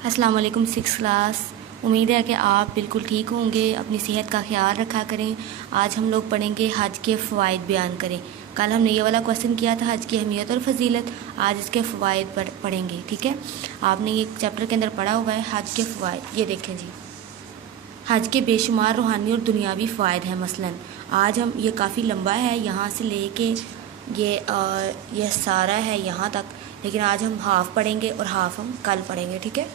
अस्सलाम वालेकुम six class. उम्मीद है कि आप बिल्कुल ठीक होंगे, अपनी सेहत का ख्याल रखा करें। आज हम लोग पढ़ेंगे हज के फ़वाइद बयान करें। कल हमने ये वाला क्वेश्चन किया था हज की अहमियत और फजीलत, आज इसके फ़वाइद पढ़ेंगे। ठीक है, आपने ये चैप्टर के अंदर पढ़ा हुआ है हज के फ़वाइद। ये देखें जी, हज के बेशुमार रूहानी और दुनियावी फ़वाइद हैं। मसलन आज हम, ये काफ़ी लंबा है, यहाँ से लेके ये सारा है यहाँ तक, लेकिन आज हम हाफ़ पढ़ेंगे और हाफ़ हम कल पढ़ेंगे। ठीक है,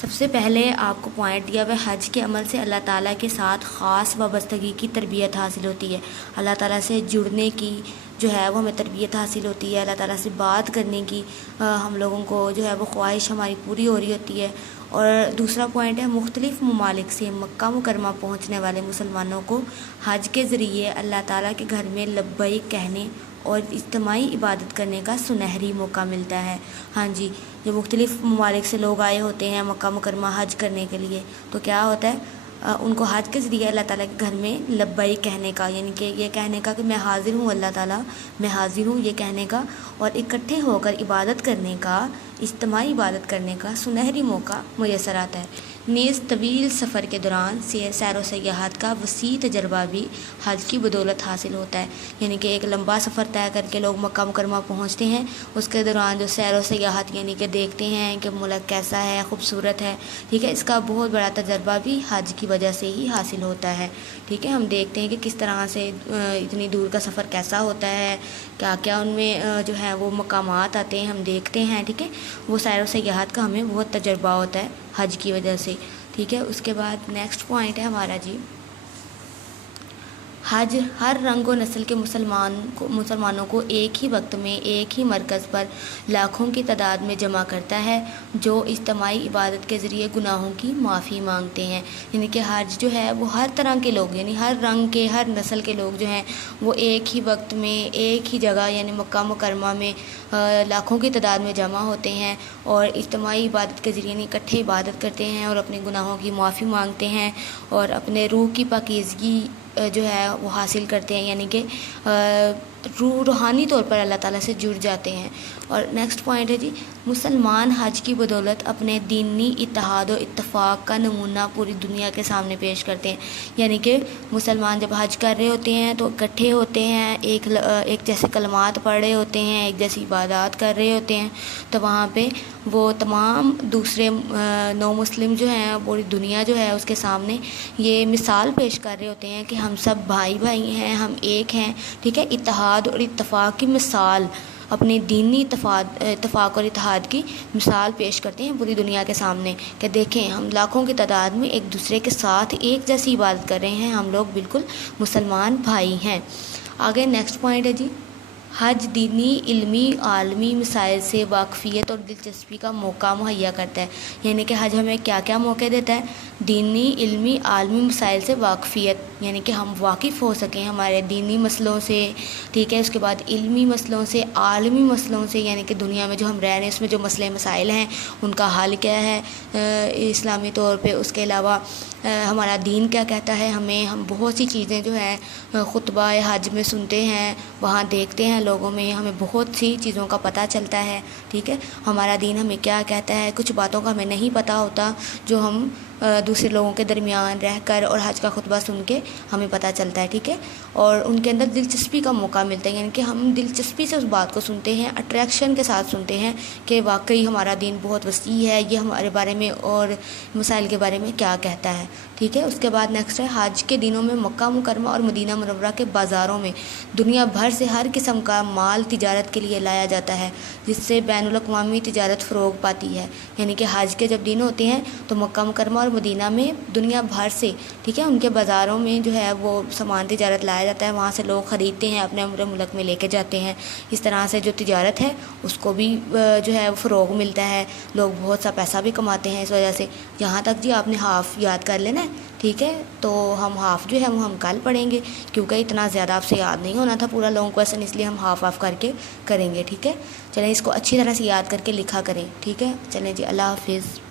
सबसे पहले आपको पॉइंट दिया हुआ है हज के अमल से अल्लाह ताला के साथ ख़ास वाबस्तगी की तरबियत हासिल होती है। अल्लाह ताला से जुड़ने की जो है वो हमें तरबियत हासिल होती है। अल्लाह ताला से बात करने की हम लोगों को जो है वो ख्वाहिश हमारी पूरी हो रही होती है। और दूसरा पॉइंट है मुख्तलिफ़ ममालिक से मक्का मुकरमा पहुँचने वाले मुसलमानों को हज के ज़रिए अल्लाह ताला के घर में लब्बैक कहने और इज्तिमाई इबादत करने का सुनहरी मौका मिलता है। हाँ जी, जो मुख्तलिफ़ ममालिक से लोग आए होते हैं मक्का मुकरमा हज करने के लिए, तो क्या होता है उनको हज के ज़रिए अल्लाह ताला के घर में लब्बैक कहने का, यानी कि ये कहने का कि मैं हाज़िर हूँ अल्लाह ताला, मैं हाज़िर हूँ, ये कहने का और इकट्ठे होकर इबादत करने का, इज्तिमाई इबादत करने का सुनहरी मौका मुयस्सर आता है। नीज़ तवील सफ़र के दौरान सैर व सयाहत का वसी तजर्बा भी हज की बदौलत हासिल होता है। यानी कि एक लंबा सफ़र तय करके लोग मक्का मुकरमा पहुँचते हैं, उसके दौरान जो सैर व सयाहत यानी कि देखते हैं कि मुल्क कैसा है, खूबसूरत है। ठीक है, इसका बहुत बड़ा तजर्बा भी हज की वजह से ही हासिल होता है। ठीक है, हम देखते हैं कि किस तरह से इतनी दूर का सफ़र कैसा होता है, क्या क्या उनमें जो है वो मकामात आते हैं, हम देखते हैं। ठीक है, वो सैर व सयाहत का हमें बहुत तजर्बा होता है हज की वजह से। ठीक है, उसके बाद नेक्स्ट पॉइंट है हमारा जी, हज हर रंग व नस्ल के मुसलमानों को एक ही वक्त में एक ही मरकज़ पर लाखों की तादाद में जमा करता है, जो इज्तिमाई इबादत के ज़रिए गुनाहों की माफ़ी मांगते हैं। यानी कि हज जो है वो हर तरह के लोग, यानी हर रंग के, हर नस्ल के लोग जो हैं वो एक ही वक्त में एक ही जगह यानी मक्का मुकरमा में लाखों की तादाद में जमा होते हैं और इज्तिमाई इबादत के ज़रिए इकट्ठे इबादत करते हैं और अपने गुनाहों की माफ़ी मांगते हैं और अपने रूह की पाकीज़गी जो है वो हासिल करते हैं, यानी कि रूहानी तौर पर अल्लाह ताला से जुड़ जाते हैं। और नेक्स्ट पॉइंट है जी, मुसलमान हज की बदौलत अपने दीनी इत्तेहाद और इत्तफ़ाक़ का नमूना पूरी दुनिया के सामने पेश करते हैं। यानी कि मुसलमान जब हज कर रहे होते हैं तो इकट्ठे होते हैं, एक जैसे कलमात पढ़ रहे होते हैं, एक जैसी इबादत कर रहे होते हैं, तो वहाँ पे वो तमाम दूसरे नौ मुस्लिम जो हैं, पूरी दुनिया जो है उसके सामने ये मिसाल पेश कर रहे होते हैं कि हम सब भाई भाई हैं, हम एक हैं। ठीक है, इत्तेहाद और इत्तफ़ाक़ की मिसाल, अपने दीनी इत्तफ़ाक़ और इत्तेहाद की मिसाल पेश करते हैं पूरी दुनिया के सामने कि देखें हम लाखों की तादाद में एक दूसरे के साथ एक जैसी इबादत कर रहे हैं, हम लोग बिल्कुल मुसलमान भाई हैं। आगे नेक्स्ट पॉइंट है जी, हज दीनी इल्मी आलमी मसाइल से वाकफ़ियत और दिलचस्पी का मौका मुहैया करता है। यानी कि हज हमें क्या क्या मौके देता है, दीनी इल्मी आलमी मसाइल से वाकफ़ियत, यानी कि हम वाकिफ़ हो सकें हमारे दीनी मसलों से। ठीक है, उसके बाद इल्मी मसलों से, आलमी मसलों से, यानी कि दुनिया में जो हम रह रहे हैं उसमें जो मसले मसाइल हैं उनका हल क्या है इस्लामी तौर पे। उसके अलावा हमारा दीन क्या कहता है हमें, हम बहुत सी चीज़ें जो है खुतबा हज में सुनते हैं, वहाँ देखते हैं लोगों में, हमें बहुत सी चीज़ों का पता चलता है। ठीक है, हमारा दीन हमें क्या कहता है, कुछ बातों का हमें नहीं पता होता जो हम दूसरे लोगों के दरमियान रहकर और हज का खुतबा सुन के हमें पता चलता है। ठीक है, और उनके अंदर दिलचस्पी का मौका मिलता है, यानी कि हम दिलचस्पी से उस बात को सुनते हैं, अट्रैक्शन के साथ सुनते हैं कि वाकई हमारा दीन बहुत वसी है, ये हमारे बारे में और मसाइल के बारे में क्या कहता है। ठीक है, उसके बाद नेक्स्ट है, हज के दिनों में मक्का मुकरमा और मदीना मुनव्वरा के बाज़ारों में दुनिया भर से हर किस्म का माल तिजारत के लिए लाया जाता है, जिससे बैनुल अक़वामी तिजारत फ़रोग़ पाती है। यानी कि हज के जब दिन होते हैं तो मक्का मुकरमा और मदीना में दुनिया भर से, ठीक है, उनके बाज़ारों में जो है वो सामान तिजारत लाया जाता है, वहाँ से लोग ख़रीदते हैं, अपने अपने मुल्क में लेके जाते हैं। इस तरह से जो तिजारत है उसको भी जो है फ़रोग़ मिलता है, लोग बहुत सा पैसा भी कमाते हैं इस वजह से। यहाँ तक जी आपने हाफ़ याद कर लेना है। ठीक है, तो हम हाफ़ जो है वो हम कल पढ़ेंगे, क्योंकि इतना ज़्यादा आपसे याद नहीं होना था पूरा लॉन्ग क्वेश्चन, इसलिए हम हाफ़ करके करेंगे। ठीक है, चलें इसको अच्छी तरह से याद करके लिखा करें। ठीक है, चलें जी, अल्लाह हाफ़िज़।